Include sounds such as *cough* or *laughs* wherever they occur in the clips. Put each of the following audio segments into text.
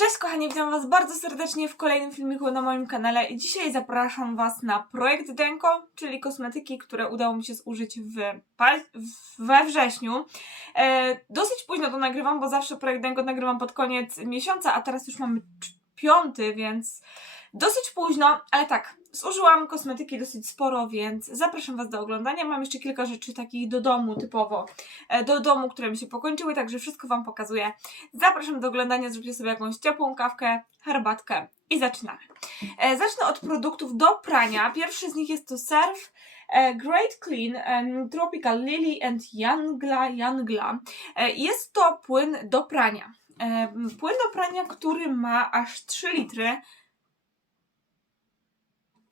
Cześć kochani, witam Was bardzo serdecznie w kolejnym filmiku na moim kanale i dzisiaj zapraszam Was na projekt Denko, czyli kosmetyki, które udało mi się zużyć w we wrześniu. E, dosyć późno to nagrywam, bo zawsze projekt Denko nagrywam pod koniec miesiąca, a teraz już mamy pi- piąty, więc dosyć późno, ale tak, zużyłam kosmetyki dosyć sporo, więc zapraszam Was do oglądania. Mam jeszcze kilka rzeczy takich do domu typowo, e, do domu, które mi się pokończyły, także wszystko Wam pokazuję. Zapraszam do oglądania, zróbcie sobie jakąś ciepłą kawkę, herbatkę i zaczynamy. E, zacznę od produktów do prania. Pierwszy z nich jest to Surf e, Great Clean Tropical Lily and Yangla Yangla. Jest to płyn do prania. Płyn do prania, który ma aż 3 litry.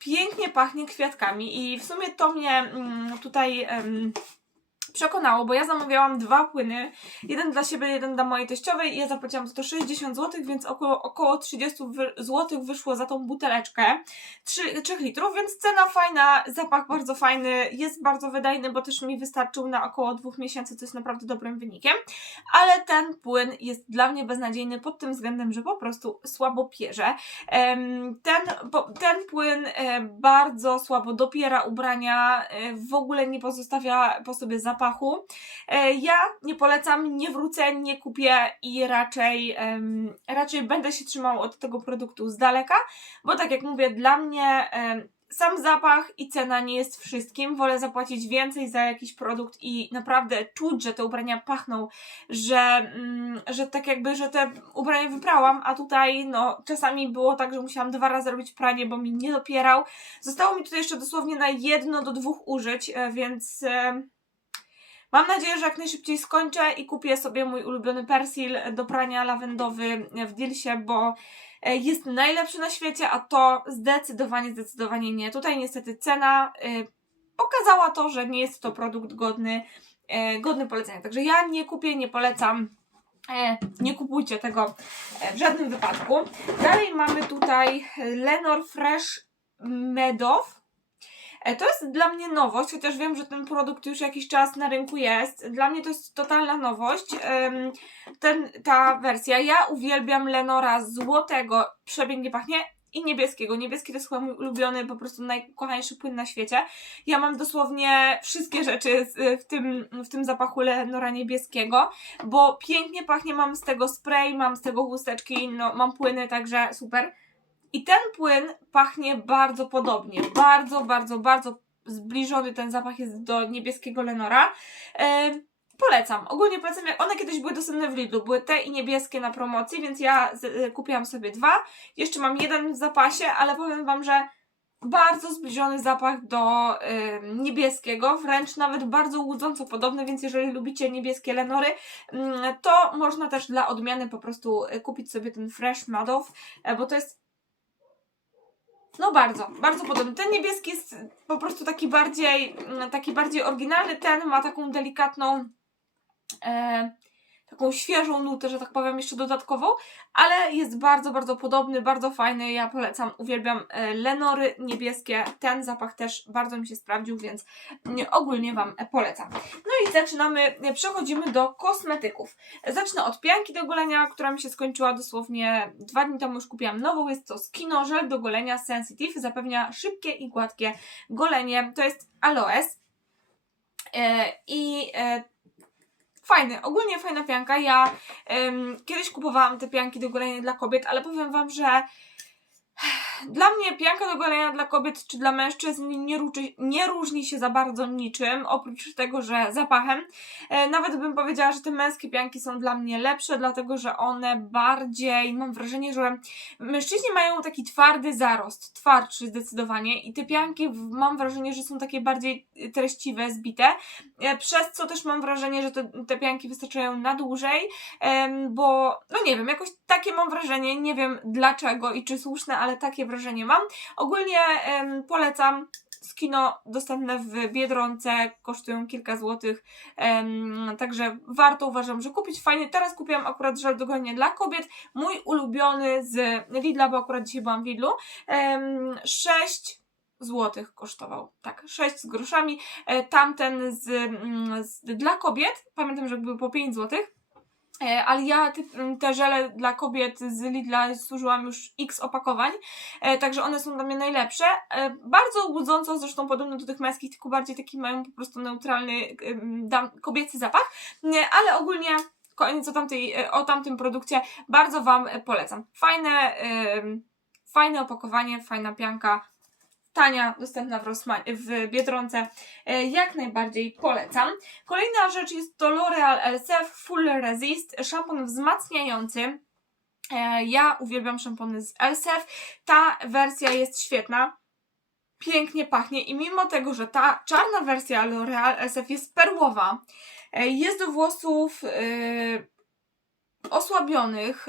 Pięknie pachnie kwiatkami i w sumie to mnie mm, tutaj przekonało, bo ja zamawiałam dwa płyny, jeden dla siebie, jeden dla mojej teściowej i ja zapłaciłam za to 60 zł, więc około, około 30 wy- zł wyszło za tą buteleczkę 3, 3 litrów, więc cena fajna, zapach bardzo fajny, jest bardzo wydajny, bo też mi wystarczył na około dwóch miesięcy, co jest naprawdę dobrym wynikiem, ale ten płyn jest dla mnie beznadziejny pod tym względem, że po prostu słabo pierze. Ten, ten płyn e, bardzo słabo dopiera ubrania, e, w ogóle nie pozostawia po sobie zapachu. E, Ja nie polecam, nie wrócę, nie kupię i raczej, raczej będę się trzymał od tego produktu z daleka, bo tak jak mówię, dla mnie sam zapach i cena nie jest wszystkim. Wolę zapłacić więcej za jakiś produkt i naprawdę czuć, że te ubrania pachną, że, mm, że tak jakby, że te ubrania wyprałam, a tutaj no czasami było tak, że musiałam dwa razy robić pranie, bo mi nie dopierał. Zostało mi tutaj jeszcze dosłownie na jedno do dwóch użyć, e, więc mam nadzieję, że jak najszybciej skończę i kupię sobie mój ulubiony persil do prania lawendowy w Dilsie, bo e, jest najlepszy na świecie, a to zdecydowanie, zdecydowanie nie. Tutaj niestety cena e, pokazała to, że nie jest to produkt godny, e, godny polecenia. Także ja nie kupię, nie polecam. Nie kupujcie tego w żadnym wypadku. Dalej mamy tutaj Lenor Fresh Medow. E, To jest dla mnie nowość, chociaż wiem, że ten produkt już jakiś czas na rynku jest. Dla mnie to jest totalna nowość. Ten, ta wersja. Ja uwielbiam Lenora złotego, przepięknie pachnie, i niebieskiego. Niebieski to jest chyba mój ulubiony, po prostu najkochańszy płyn na świecie. Ja mam dosłownie wszystkie rzeczy w, tym, w tym zapachu Lenora niebieskiego, bo pięknie pachnie. Mam z tego spray, mam z tego chusteczki, no, mam płyny, także super. I ten płyn pachnie bardzo podobnie. Bardzo, bardzo, bardzo zbliżony ten zapach jest do niebieskiego Lenora. Polecam. Ogólnie polecam, jak one kiedyś były dostępne w Lidlu. Były te i niebieskie na promocji, więc ja e, kupiłam sobie dwa. Jeszcze mam jeden w zapasie, ale powiem Wam, że bardzo zbliżony zapach do e, niebieskiego, wręcz nawet bardzo łudząco podobny, więc jeżeli lubicie niebieskie Lenory, mm, to można też dla odmiany po prostu e, kupić sobie ten Fresh Madow, e, bo to jest no bardzo, bardzo podobny. Ten niebieski jest po prostu taki bardziej, mm, taki bardziej oryginalny. Ten ma taką delikatną, e, taką świeżą nutę, że tak powiem, jeszcze dodatkową, ale jest bardzo, bardzo podobny, bardzo fajny. Ja polecam, uwielbiam e, Lenory niebieskie. Ten zapach też bardzo mi się sprawdził, więc mm, ogólnie Wam e, polecam. No i zaczynamy, e, przechodzimy do kosmetyków. Zacznę od pianki do golenia, która mi się skończyła dosłownie dwa dni temu już kupiłam nową. Jest to Skino Żel do golenia Sensitive. Zapewnia szybkie i gładkie golenie. To jest aloes. I fajny, ogólnie fajna pianka. Ja kiedyś kupowałam te pianki do golenia dla kobiet, ale powiem Wam, że dla mnie pianka do golenia dla kobiet czy dla mężczyzn nie, różni, nie różni się za bardzo niczym, oprócz tego, że zapachem. E, nawet bym powiedziała, że te męskie pianki są dla mnie lepsze, dlatego że one bardziej, mam wrażenie, że mężczyźni mają taki twardy zarost, twardszy zdecydowanie i te pianki mam wrażenie, że są takie bardziej y, treściwe, zbite, e, przez co też mam wrażenie, że te, te pianki wystarczają na dłużej, bo no nie wiem, jakoś takie mam wrażenie, nie wiem dlaczego i czy słuszne, ale takie wrażenie mam. Ogólnie em, polecam Skino dostępne w Biedronce, kosztują kilka złotych, także warto uważam, że kupić. Fajnie, teraz kupiłam akurat żel do golenia dla kobiet, mój ulubiony z Lidla, bo akurat dzisiaj byłam w Lidlu, em, 6 złotych kosztował, tak, 6 z groszami, e, tamten z, mm, z, dla kobiet, pamiętam, że był po 5 złotych, Ale ja ty, te żele dla kobiet z Lidla służyłam już x opakowań, e, także one są dla mnie najlepsze. E, bardzo łudząco, zresztą podobno do tych męskich, tylko bardziej taki mają po prostu neutralny kobiecy zapach, ale ogólnie koniec o, tamtej, e, o tamtym produkcie bardzo Wam e, polecam. Fajne, fajne opakowanie, fajna pianka, tania, dostępna w, Rosma- w Biedronce, e, jak najbardziej polecam. Kolejna rzecz jest to L'Oreal LCF Full Resist, szampon wzmacniający. E, Ja uwielbiam szampony z LCF. Ta wersja jest świetna. Pięknie pachnie i mimo tego, że ta czarna wersja L'Oreal LCF jest perłowa, e, jest do włosów e, osłabionych,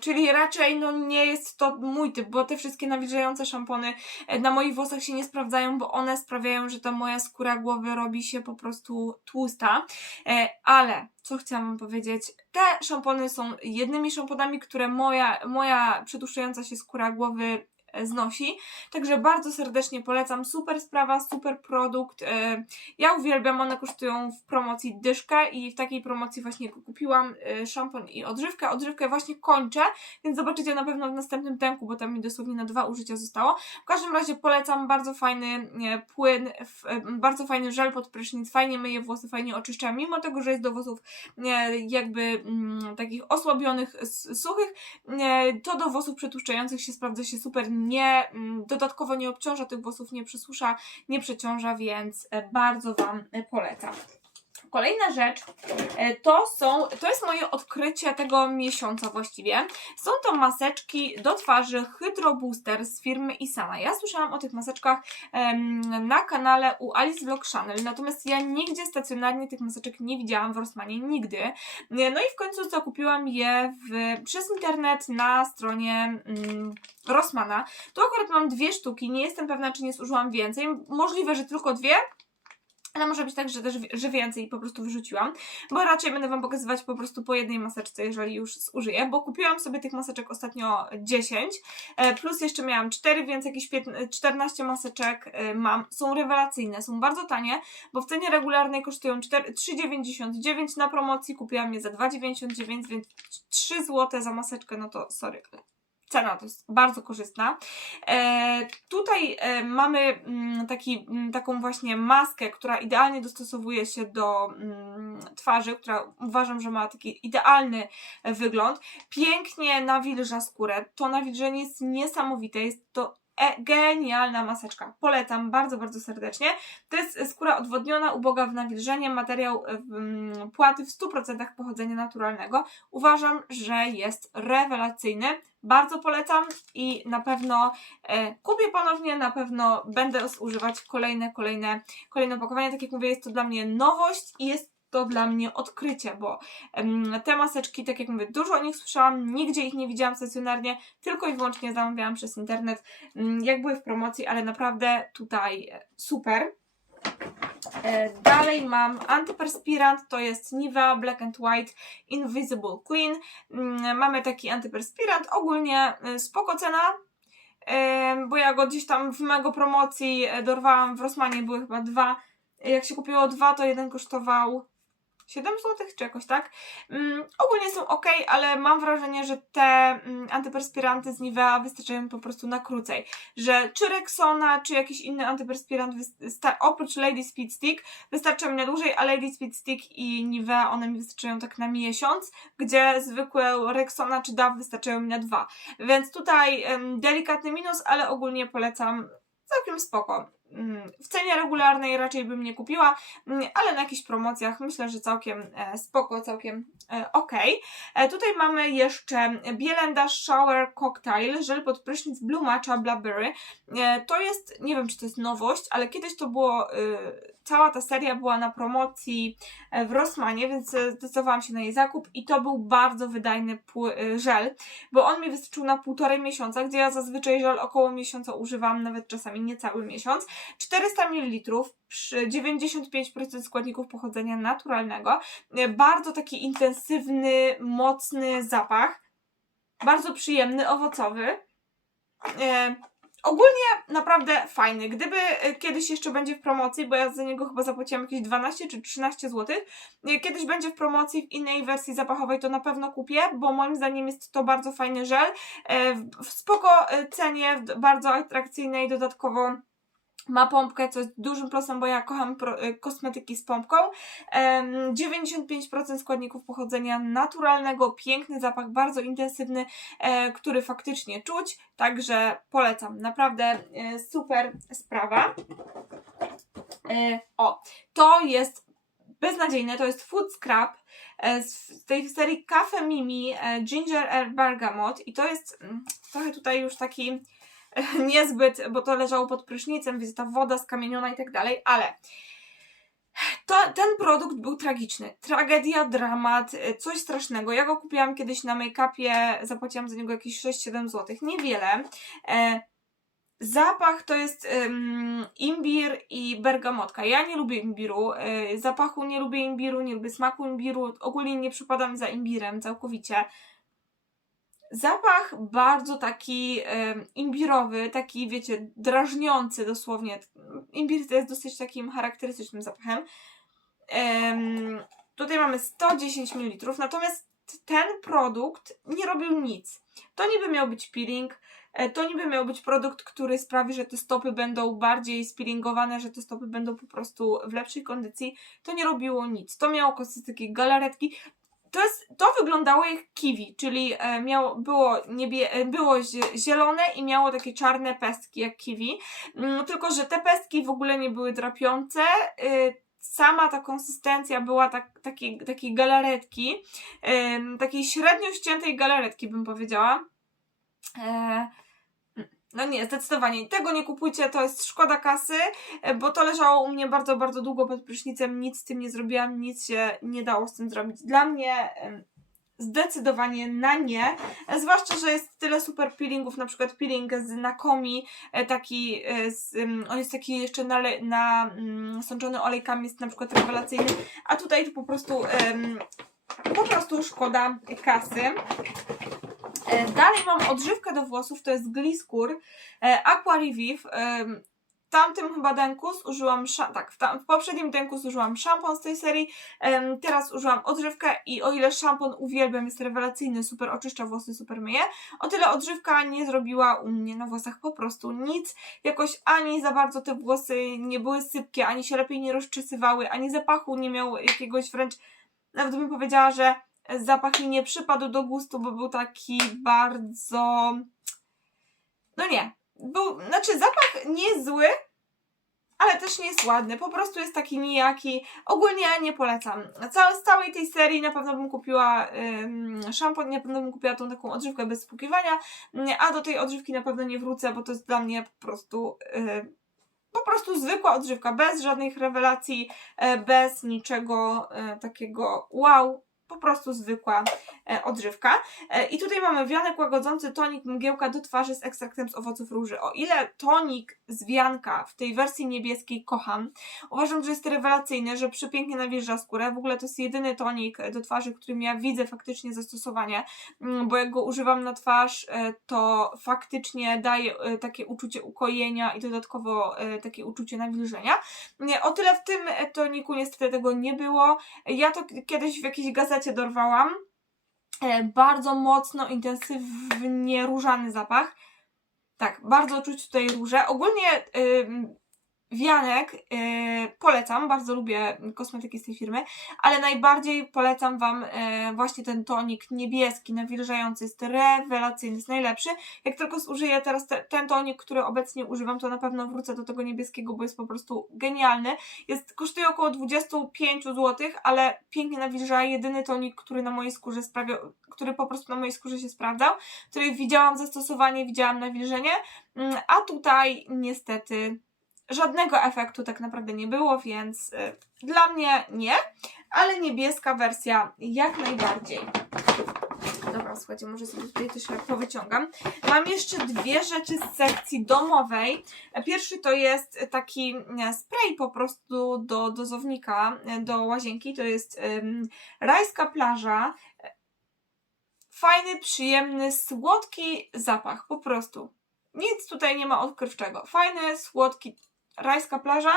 czyli raczej no nie jest to mój typ, bo te wszystkie nawilżające szampony e, na moich włosach się nie sprawdzają, bo one sprawiają, że ta moja skóra głowy robi się po prostu tłusta. E, ale co chciałam wam powiedzieć, te szampony są jednymi szamponami, które moja, moja przetłuszczająca się skóra głowy znosi. Także bardzo serdecznie polecam. Super sprawa, super produkt. E, Ja uwielbiam, one kosztują w promocji dyszkę i w takiej promocji właśnie kupiłam. e, Szampon i odżywkę. Odżywkę właśnie kończę, więc zobaczycie na pewno w następnym temku, bo tam mi dosłownie na dwa użycia zostało. W każdym razie polecam bardzo fajny e, płyn, e, bardzo fajny żel pod prysznic, fajnie myje włosy, fajnie oczyszcza, mimo tego, że jest do włosów e, jakby mm, takich osłabionych, suchych, e, to do włosów przetłuszczających się sprawdza się super, nie, mm, dodatkowo nie obciąża tych włosów, nie przysusza, nie przeciąża, więc e, bardzo Wam e, polecam. Kolejna rzecz e, to są, to jest moje odkrycie tego miesiąca właściwie. Są to maseczki do twarzy Hydro Booster z firmy Isana. Ja słyszałam o tych maseczkach na kanale u Alice Vlog Channel, natomiast ja nigdzie stacjonarnie tych maseczek nie widziałam w Rossmanie, nigdy. Nie, No i w końcu zakupiłam je w, przez internet na stronie mm, Rossmana. Tu akurat mam dwie sztuki, nie jestem pewna, czy nie zużyłam więcej. Możliwe, że tylko dwie. Ale może być tak, że też że więcej po prostu wyrzuciłam, bo raczej będę Wam pokazywać po prostu po jednej maseczce, jeżeli już zużyję, bo kupiłam sobie tych maseczek ostatnio 10, e, plus jeszcze miałam 4, więc jakieś 15, 14 maseczek e, mam. Są rewelacyjne, są bardzo tanie, bo w cenie regularnej kosztują 4 3,99, na promocji kupiłam je za 2,99, więc 3 zł za maseczkę, no to sorry, ale cena to jest bardzo korzystna. E, tutaj e, mamy mm, taki, mm, taką właśnie maskę, która idealnie dostosowuje się do mm, twarzy, która uważam, że ma taki idealny wygląd. Pięknie nawilża skórę. To nawilżenie jest niesamowite. Jest to e- genialna maseczka. Polecam bardzo, bardzo serdecznie. To jest skóra odwodniona, uboga w nawilżenie, materiał e, płaty w 100% pochodzenia naturalnego. Uważam, że jest rewelacyjny. Bardzo polecam i na pewno e, kupię ponownie, na pewno będę używać kolejne, kolejne, kolejne opakowania. Tak jak mówię, jest to dla mnie nowość i jest to dla mnie odkrycie, bo te maseczki, tak jak mówię, dużo o nich słyszałam, nigdzie ich nie widziałam stacjonarnie, tylko i wyłącznie zamawiałam przez internet, mm, jak były w promocji, ale naprawdę tutaj e, super. E, Dalej mam antyperspirant, to jest Nivea Black and White Invisible Clean. Mm, Mamy taki antyperspirant, ogólnie y, spoko cena, em, bo ja go gdzieś tam w mego promocji e, dorwałam w Rossmanie, były chyba dwa. Jak się kupiło dwa, to jeden kosztował 7 zł czy jakoś tak. Mm, ogólnie są ok, ale mam wrażenie, że te mm, antyperspiranty z Nivea wystarczają po prostu na krócej. Że czy Rexona, czy jakiś inny antyperspirant, oprócz Lady Speed Stick, wystarcza mi na dłużej, a Lady Speed Stick i Nivea one mi wystarczają tak na miesiąc, gdzie zwykłe Rexona czy DAW wystarczają mi na dwa. Więc tutaj delikatny minus, ale ogólnie polecam całkiem spoko. Mm, W cenie regularnej raczej bym nie kupiła, mm, ale na jakichś promocjach myślę, że całkiem e, spoko, całkiem e, ok. E, tutaj mamy jeszcze Bielenda Shower Cocktail, żel pod prysznic Blue Matcha Blackberry. To jest, nie wiem czy to jest nowość, ale kiedyś to było, cała ta seria była na promocji w Rossmanie, więc zdecydowałam się na jej zakup i to był bardzo wydajny żel, bo on mi wystarczył na półtorej miesiąca, gdzie ja zazwyczaj żel około miesiąca używam, nawet czasami niecały miesiąc. 400 ml przy 95% składników pochodzenia naturalnego. E, Bardzo taki intensywny, mocny zapach. Bardzo przyjemny, owocowy. E, ogólnie naprawdę fajny. Gdyby y, kiedyś jeszcze będzie w promocji, bo ja za niego chyba zapłaciłam jakieś 12 czy 13 zł, kiedyś będzie w promocji w innej wersji zapachowej, to na pewno kupię, bo moim zdaniem jest to bardzo fajny żel. E, w- spoko e, cenie, bardzo atrakcyjnej, dodatkowo ma pompkę, co jest dużym plusem, bo ja kocham e, kosmetyki z pompką. Em, 95% składników pochodzenia naturalnego, piękny zapach, bardzo intensywny, e, który faktycznie czuć, także polecam. Naprawdę e, super sprawa. O, to jest beznadziejne, to jest Food Scrub e, z tej serii Cafe Mimi Ginger Bergamot i to jest mm, trochę tutaj już taki *laughs* niezbyt, bo to leżało pod prysznicem, więc ta woda skamieniona i tak dalej, ale to, ten produkt był tragiczny. Tragedia, dramat, e, coś strasznego. Ja go kupiłam kiedyś na make-upie, zapłaciłam za niego jakieś 6-7 zł, niewiele. E, zapach to jest em, imbir i bergamotka. Ja nie lubię imbiru, e, zapachu nie lubię imbiru, nie lubię smaku imbiru, ogólnie nie przypadam za imbirem całkowicie. Zapach bardzo taki imbirowy, taki wiecie, drażniący dosłownie. Imbir to jest dosyć takim charakterystycznym zapachem. Em, tutaj mamy 110 ml, natomiast ten produkt nie robił nic. To niby miał być peeling, e, to niby miał być produkt, który sprawi, że te stopy będą bardziej speelingowane, że te stopy będą po prostu w lepszej kondycji. To nie robiło nic. To miało kosmetyki galaretki. To, jest, to wyglądało jak kiwi, czyli e, miało, było, niebie, e, było zie- zielone i miało takie czarne pestki jak kiwi. Mm, tylko, że te pestki w ogóle nie były drapiące. y, sama ta konsystencja była tak, takiej, takiej galaretki, takiej średnio ściętej galaretki bym powiedziała. No nie, zdecydowanie. Tego nie kupujcie, to jest szkoda kasy, e, bo to leżało u mnie bardzo, bardzo długo pod prysznicem, nic z tym nie zrobiłam, nic się nie dało z tym zrobić. Dla mnie zdecydowanie na nie, e, zwłaszcza, że jest tyle super peelingów, na przykład peeling z Nakomi, e, taki, z, on jest taki jeszcze nale, na, mm, sączony olejkami, jest na przykład rewelacyjny, a tutaj to po prostu po prostu szkoda kasy. E, Dalej mam odżywkę do włosów, to jest Gliskur e, Aqua Revive. em, W tamtym chyba denkus użyłam, sza- tak, w, tam, w poprzednim denkus użyłam szampon z tej serii, teraz użyłam odżywkę i o ile szampon uwielbiam, jest rewelacyjny, super oczyszcza włosy, super myje, o tyle odżywka nie zrobiła u mnie na włosach po prostu nic, jakoś ani za bardzo te włosy nie były sypkie, ani się lepiej nie rozczesywały, ani zapachu nie miał jakiegoś wręcz, nawet bym powiedziała, że zapach mi nie przypadł do gustu, bo był taki bardzo. No nie. Był, znaczy, zapach nie jest zły, ale też nie jest ładny. Po prostu jest taki nijaki. Ogólnie nie polecam. Całe, z całej tej serii na pewno bym kupiła ym, szampon, na pewno bym kupiła tą taką odżywkę bez spłukiwania, mm, a do tej odżywki na pewno nie wrócę, bo to jest dla mnie po prostu. Yy, po prostu zwykła odżywka, bez żadnych rewelacji, e, bez niczego e, takiego wow, po prostu zwykła e, odżywka. E, I tutaj mamy wianek łagodzący tonik mgiełka do twarzy z ekstraktem z owoców róży. O ile tonik z wianka w tej wersji niebieskiej kocham, uważam, że jest rewelacyjny, że przepięknie nawilża skórę. W ogóle to jest jedyny tonik do twarzy, którym ja widzę faktycznie zastosowanie, mm, bo jak go używam na twarz, e, to faktycznie daje takie uczucie ukojenia i dodatkowo takie uczucie nawilżenia. O tyle w tym toniku niestety tego nie było. Ja to kiedyś w jakiejś gazecie dorwałam. E, Bardzo mocno, intensywnie różany zapach. Tak, bardzo czuć tutaj różę. Ogólnie wianek y, polecam, bardzo lubię kosmetyki z tej firmy, ale najbardziej polecam Wam y, właśnie ten tonik niebieski, nawilżający, jest rewelacyjny, jest najlepszy. Jak tylko zużyję teraz te, ten tonik, który obecnie używam, to na pewno wrócę do tego niebieskiego, bo jest po prostu genialny. Jest, kosztuje około 25 zł, ale pięknie nawilża, jedyny tonik, który na mojej skórze sprawia, który po prostu na mojej skórze się sprawdzał, który widziałam zastosowanie, widziałam nawilżenie, Mm, a tutaj niestety żadnego efektu tak naprawdę nie było, więc y, dla mnie nie, ale niebieska wersja jak najbardziej. Dobra, słuchajcie, może sobie tutaj też powyciągam. Mam jeszcze dwie rzeczy z sekcji domowej. Pierwszy to jest taki spray po prostu do dozownika, do łazienki. To jest um, rajska plaża. Fajny, przyjemny, słodki zapach, po prostu. Nic tutaj nie ma odkrywczego. Fajny, słodki, rajska plaża.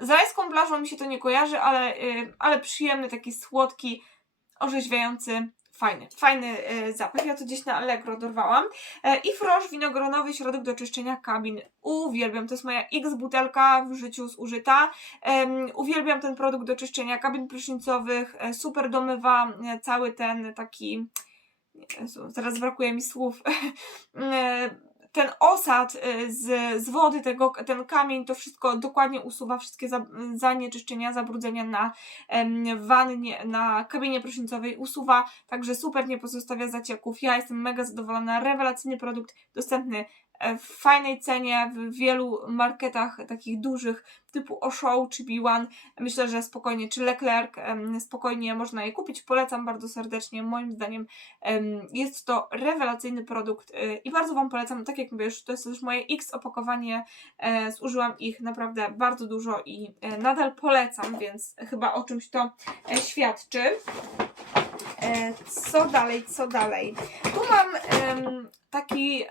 Z rajską plażą mi się to nie kojarzy, ale, y, ale przyjemny, taki słodki, orzeźwiający, fajny, fajny y, zapach. Ja to gdzieś na Allegro dorwałam. E, I frosz winogronowy, środek do czyszczenia kabin. Uwielbiam, to jest moja X butelka w życiu zużyta. Uwielbiam ten produkt do czyszczenia kabin prysznicowych, e, super domywa e, cały ten taki... Jezu, teraz brakuje mi słów. *laughs* Ten osad e, z, z wody, tego, ten kamień, to wszystko dokładnie usuwa wszystkie za, zanieczyszczenia, zabrudzenia na em, wannie, na kabinie prysznicowej, usuwa, także super, nie pozostawia zacieków. Ja jestem mega zadowolona, rewelacyjny produkt, dostępny w fajnej cenie w wielu marketach takich dużych typu Oshow czy B1. Myślę, że spokojnie, czy Leclerc, spokojnie można je kupić. Polecam bardzo serdecznie. Moim zdaniem em, jest to rewelacyjny produkt y, i bardzo Wam polecam. Tak jak mówię, już to jest już moje X opakowanie. E, zużyłam ich naprawdę bardzo dużo i e, nadal polecam, więc chyba o czymś to e, świadczy. Co dalej, co dalej? Tu mam taki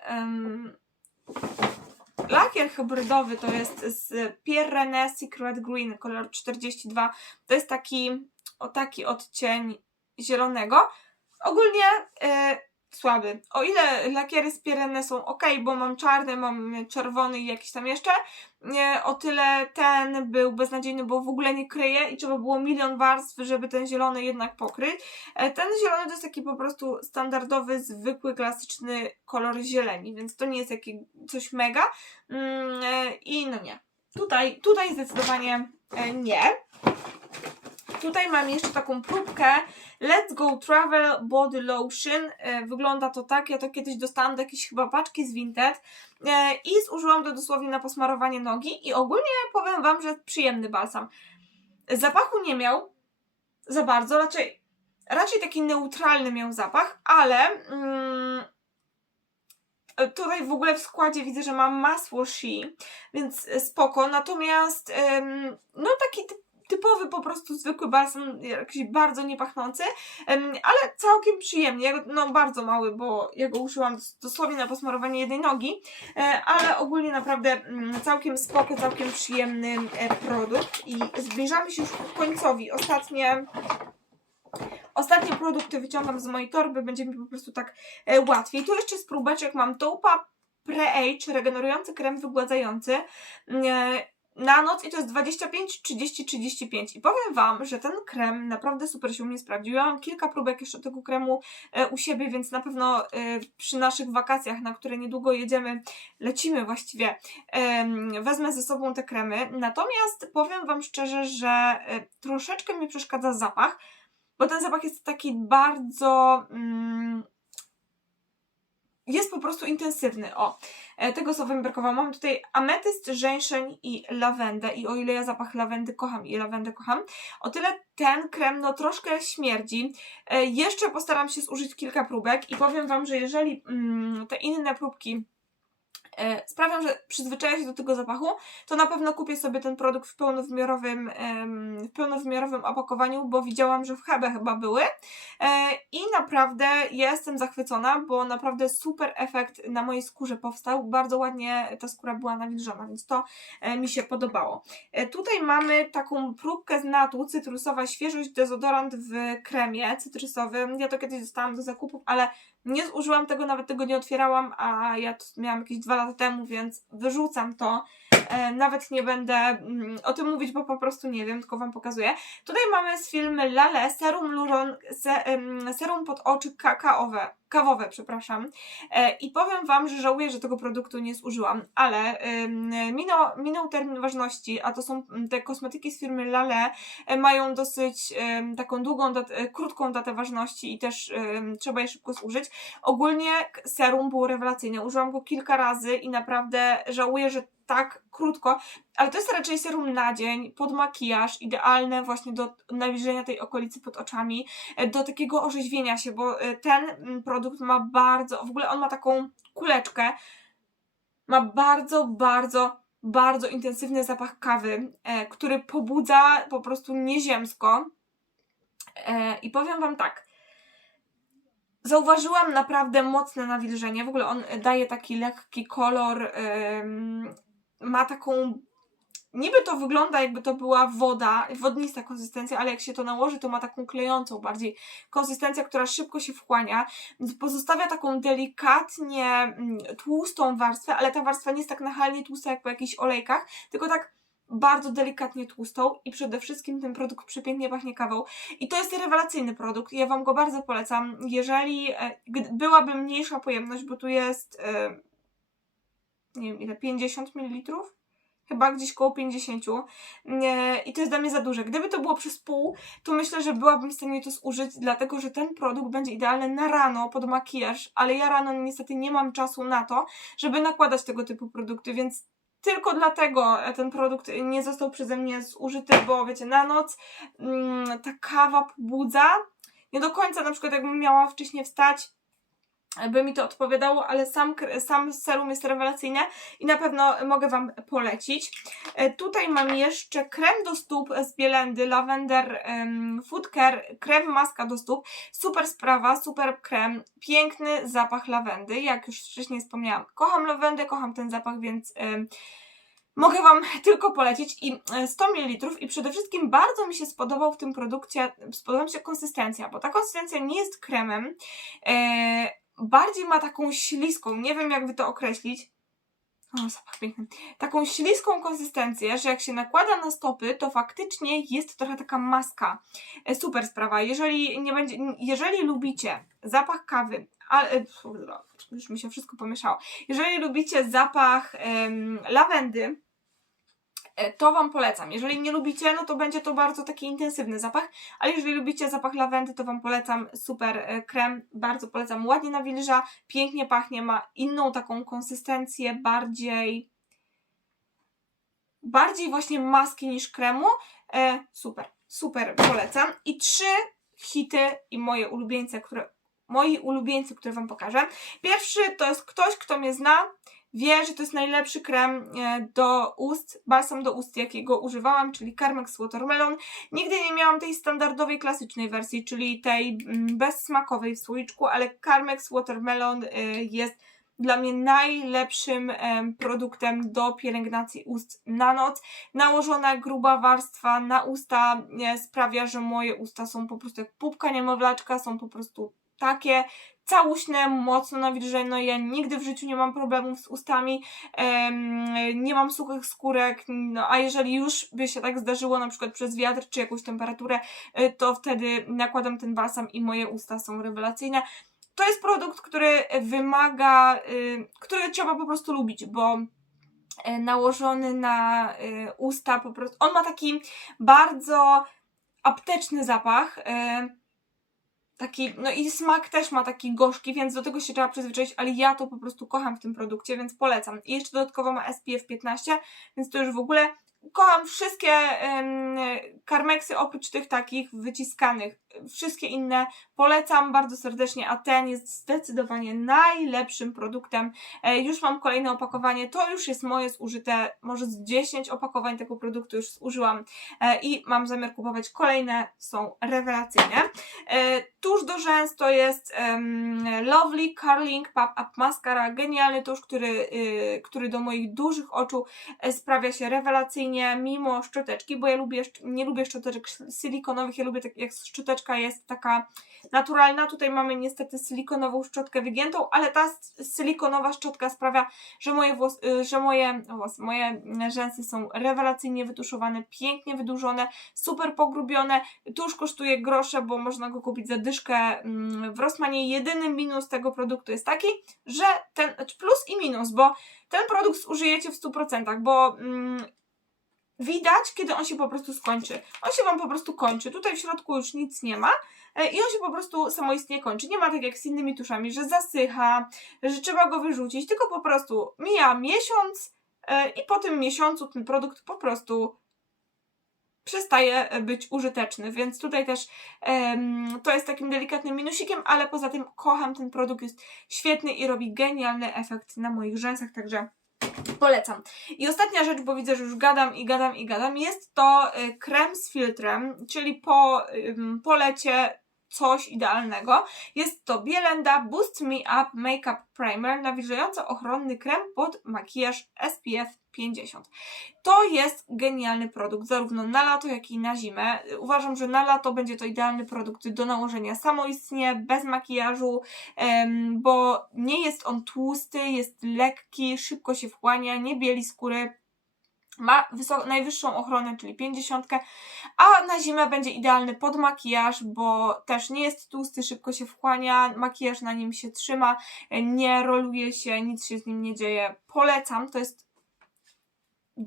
lakier hybrydowy, to jest z Pierre René Secret Green, kolor 42. To jest taki, o taki odcień zielonego. Ogólnie e, słaby. O ile lakiery z Pierre René są ok, bo mam czarny, mam czerwony i jakiś tam jeszcze, o tyle ten był beznadziejny, bo w ogóle nie kryje i trzeba było milion warstw, żeby ten zielony jednak pokryć. E, Ten zielony to jest taki po prostu standardowy, zwykły, klasyczny kolor zieleni, więc to nie jest jakiś coś mega. Mm, e, I no nie. Tutaj, tutaj zdecydowanie e, nie. Tutaj mam jeszcze taką próbkę Let's Go Travel Body Lotion. E, Wygląda to tak, ja to kiedyś dostałam do jakiejś chyba paczki z Vinted e, i zużyłam to dosłownie na posmarowanie nogi i ogólnie powiem Wam, że przyjemny balsam. Zapachu nie miał za bardzo, raczej, raczej taki neutralny miał zapach, ale mm, tutaj w ogóle w składzie widzę, że mam masło She, więc spoko, natomiast no taki typowy po prostu zwykły balsam, jakiś bardzo niepachnący, ale całkiem przyjemnie, no bardzo mały, bo ja go użyłam dos- dosłownie na posmarowanie jednej nogi, e, ale ogólnie naprawdę mm, całkiem spoko, całkiem przyjemny e, produkt i zbliżamy się już ku końcowi. Ostatnie Ostatnie produkty wyciągam z mojej torby, będzie mi po prostu tak e, łatwiej. Tu jeszcze z próbeczek mam Toupa Pre-Age, regenerujący krem wygładzający. Na noc i to jest 25, 30, 35. I powiem Wam, że ten krem naprawdę super się u mnie sprawdził. Ja mam kilka próbek jeszcze tego kremu e, u siebie, więc na pewno e, przy naszych wakacjach, na które niedługo jedziemy, lecimy właściwie, wezmę ze sobą te kremy. Natomiast powiem Wam szczerze, że e, troszeczkę mi przeszkadza zapach, bo ten zapach jest taki bardzo. Mm, jest po prostu intensywny. O, e, tego słowa mi brakowało. Mam tutaj ametyst, żeńszeń i lawendę. I o ile ja zapach lawendy kocham i lawendę kocham, o tyle ten krem no troszkę śmierdzi. E, jeszcze postaram się zużyć kilka próbek i powiem Wam, że jeżeli mm, te inne próbki sprawią, że przyzwyczaję się do tego zapachu, to na pewno kupię sobie ten produkt w pełnowymiarowym, w pełnowymiarowym opakowaniu, bo widziałam, że w Hebe chyba były. E, i naprawdę jestem zachwycona, bo naprawdę super efekt na mojej skórze powstał, bardzo ładnie ta skóra była nawilżona, więc to e, mi się podobało. E, tutaj mamy taką próbkę z natu, cytrusowa świeżość, dezodorant w kremie cytrusowym, ja to kiedyś dostałam do zakupów, ale nie zużyłam tego, nawet tego nie otwierałam, a ja to miałam jakieś dwa lata temu, więc wyrzucam to. E, nawet nie będę mm, o tym mówić, bo po prostu nie wiem, tylko Wam pokazuję. Tutaj mamy z filmu Lale Serum Luron, serum pod oczy kakaowe, kawowe, przepraszam. E, I powiem Wam, że żałuję, że tego produktu nie zużyłam, ale minął, minął termin ważności, a to są te kosmetyki z firmy Lale, e, mają dosyć taką długą, krótką datę ważności i też trzeba je szybko zużyć. Ogólnie serum było rewelacyjne. Użyłam go kilka razy i naprawdę żałuję, że tak krótko, ale to jest raczej serum na dzień, pod makijaż, idealne właśnie do nawilżenia tej okolicy pod oczami, e, do takiego orzeźwienia się, bo e, ten mm, produkt ma bardzo, w ogóle on ma taką kuleczkę, ma bardzo, bardzo, bardzo intensywny zapach kawy, e, który pobudza po prostu nieziemsko. I powiem Wam tak, zauważyłam naprawdę mocne nawilżenie. W ogóle on daje taki lekki kolor, ma taką. Niby to wygląda jakby to była woda, wodnista konsystencja, ale jak się to nałoży, to ma taką klejącą bardziej konsystencję, która szybko się wchłania. Pozostawia taką delikatnie mm, tłustą warstwę, ale ta warstwa nie jest tak nachalnie tłusta jak po jakichś olejkach, tylko tak bardzo delikatnie tłustą i przede wszystkim ten produkt przepięknie pachnie kawą. I to jest rewelacyjny produkt. Ja Wam go bardzo polecam. Jeżeli e, byłaby mniejsza pojemność, bo tu jest e, nie wiem ile, 50 ml? Chyba gdzieś koło 50. Nie, I to jest dla mnie za duże. Gdyby to było przez pół, to myślę, że byłabym w stanie to zużyć, dlatego że ten produkt będzie idealny na rano pod makijaż, ale ja rano niestety nie mam czasu na to, żeby nakładać tego typu produkty, więc tylko dlatego ten produkt nie został przeze mnie zużyty, bo wiecie, na noc mm, ta kawa pobudza. Nie do końca, na przykład, jakbym miała wcześniej wstać, by mi to odpowiadało, ale sam, sam serum jest rewelacyjny i na pewno mogę Wam polecić. E, Tutaj mam jeszcze krem do stóp z Bielendy, Lavender Food Care, krem maska do stóp. Super sprawa, super krem, piękny zapach lawendy, jak już wcześniej wspomniałam. Kocham lawendę, kocham ten zapach, więc... Mogę Wam *laughs* tylko polecić i e, 100 ml i przede wszystkim bardzo mi się spodobał w tym produkcie, spodobała mi się konsystencja, bo ta konsystencja nie jest kremem, e, bardziej ma taką śliską, nie wiem jak Wy to określić, o, zapach piękny. Taką śliską konsystencję, że jak się nakłada na stopy, to faktycznie jest trochę taka maska. E, Super sprawa. Jeżeli nie będzie, jeżeli lubicie zapach kawy, ale już mi się wszystko pomieszało. Jeżeli lubicie zapach lawendy, to Wam polecam. Jeżeli nie lubicie, no to będzie to bardzo taki intensywny zapach, ale jeżeli lubicie zapach lawendy, to Wam polecam super e, krem, bardzo polecam. Ładnie nawilża, pięknie pachnie, ma inną taką konsystencję, bardziej bardziej właśnie maski niż kremu. E, super, super polecam. I trzy hity i moje ulubieńce, które moi ulubieńcy, które Wam pokażę. Pierwszy to jest ktoś, kto mnie zna, wie, że to jest najlepszy krem e, do ust, balsam do ust, jakiego używałam, czyli Carmex Watermelon. Nigdy nie miałam tej standardowej, klasycznej wersji, czyli tej mm, bezsmakowej w słoiczku, ale Carmex Watermelon y, jest dla mnie najlepszym em, produktem do pielęgnacji ust na noc. Nałożona gruba warstwa na usta e, sprawia, że moje usta są po prostu jak pupka niemowlaczka, są po prostu takie całuśne, mocno nawilżone. No ja nigdy w życiu nie mam problemów z ustami, nie mam suchych skórek, no a jeżeli już by się tak zdarzyło, na przykład przez wiatr czy jakąś temperaturę, y, to wtedy nakładam ten balsam i moje usta są rewelacyjne. To jest produkt, który wymaga, y, który trzeba po prostu lubić, bo y, nałożony na y, usta po prostu, on ma taki bardzo apteczny zapach, y, taki, no i smak też ma taki gorzki, więc do tego się trzeba przyzwyczaić, ale ja to po prostu kocham w tym produkcie, więc polecam. I jeszcze dodatkowo ma SPF 15, więc to już w ogóle kocham wszystkie um, karmeksy oprócz tych takich wyciskanych. Wszystkie inne polecam bardzo serdecznie, a ten jest zdecydowanie najlepszym produktem. E, już mam kolejne opakowanie, to już jest moje zużyte, może z 10 opakowań tego produktu już zużyłam e, i mam zamiar kupować kolejne, są rewelacyjne. E, tusz do rzęs to jest em, Lovely Curling Pop Up Mascara, genialny tusz, który, y, który do moich dużych oczu e, sprawia się rewelacyjnie, mimo szczoteczki, bo ja lubię, nie lubię szczoteczek silikonowych, ja lubię tak, jak szczoteczka jest taka naturalna. Tutaj mamy niestety silikonową szczotkę wygiętą, ale ta silikonowa szczotka sprawia, że moje, y, że moje, włosy, moje rzęsy są rewelacyjnie wytuszowane, pięknie wydłużone, super pogrubione. Tuż kosztuje grosze, bo można go kupić za dyszkę mm, w Rossmanie. Jedyny minus tego produktu jest taki, że ten, plus i minus, bo ten produkt zużyjecie w 100%, bo mm, widać, kiedy on się po prostu skończy. On się Wam po prostu kończy. Tutaj w środku już nic nie ma e, i on się po prostu samoistnie kończy. Nie ma tak jak z innymi tuszami, że zasycha, że trzeba go wyrzucić, tylko po prostu mija miesiąc e, i po tym miesiącu ten produkt po prostu przestaje być użyteczny, więc tutaj też em, to jest takim delikatnym minusikiem, ale poza tym kocham ten produkt, jest świetny i robi genialny efekt na moich rzęsach, także polecam. I ostatnia rzecz, bo widzę, że już gadam i gadam i gadam, jest to y, krem z filtrem, czyli po, po lecie coś idealnego. Jest to Bielenda Boost Me Up Makeup Primer, nawilżająco ochronny krem pod makijaż SPF 50. To jest genialny produkt, zarówno na lato, jak i na zimę. Uważam, że na lato będzie to idealny produkt do nałożenia samoistnie, bez makijażu, bo nie jest on tłusty, jest lekki, szybko się wchłania, nie bieli skóry. Ma najwyższą ochronę, czyli 50, a na zimę będzie idealny pod makijaż, bo też nie jest tłusty, szybko się wchłania, makijaż na nim się trzyma, nie roluje się, nic się z nim nie dzieje. Polecam, to jest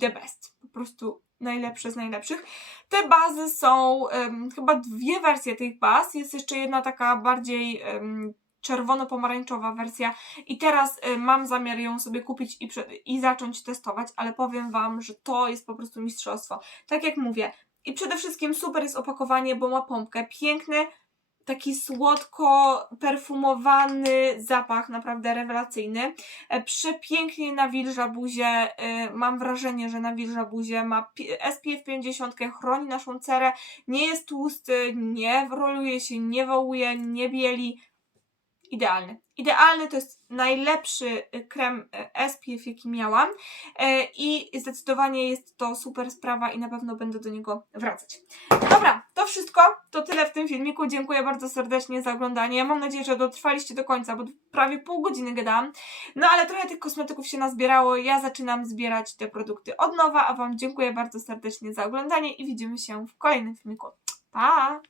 the best. Po prostu najlepsze z najlepszych. Te bazy są em, chyba dwie wersje tych baz. Jest jeszcze jedna taka bardziej em, czerwono-pomarańczowa wersja i teraz y, mam zamiar ją sobie kupić i, i zacząć testować, ale powiem Wam, że to jest po prostu mistrzostwo. Tak jak mówię, i przede wszystkim super jest opakowanie, bo ma pompkę. Piękny, taki słodko perfumowany zapach, naprawdę rewelacyjny. E, Przepięknie nawilża buzię. e, Mam wrażenie, że nawilża buzię. Ma SPF 50, chroni naszą cerę. Nie jest tłusty, nie roluje się, nie wołuje, nie bieli. Idealny. Idealny to jest najlepszy e, krem e, SPF, jaki miałam. E, I zdecydowanie jest to super sprawa i na pewno będę do niego wracać. Dobra, to wszystko. To tyle w tym filmiku. Dziękuję bardzo serdecznie za oglądanie. Mam nadzieję, że dotrwaliście do końca, bo prawie pół godziny gadałam. No ale trochę tych kosmetyków się nazbierało. Ja zaczynam zbierać te produkty od nowa, a Wam dziękuję bardzo serdecznie za oglądanie i widzimy się w kolejnym filmiku. Pa!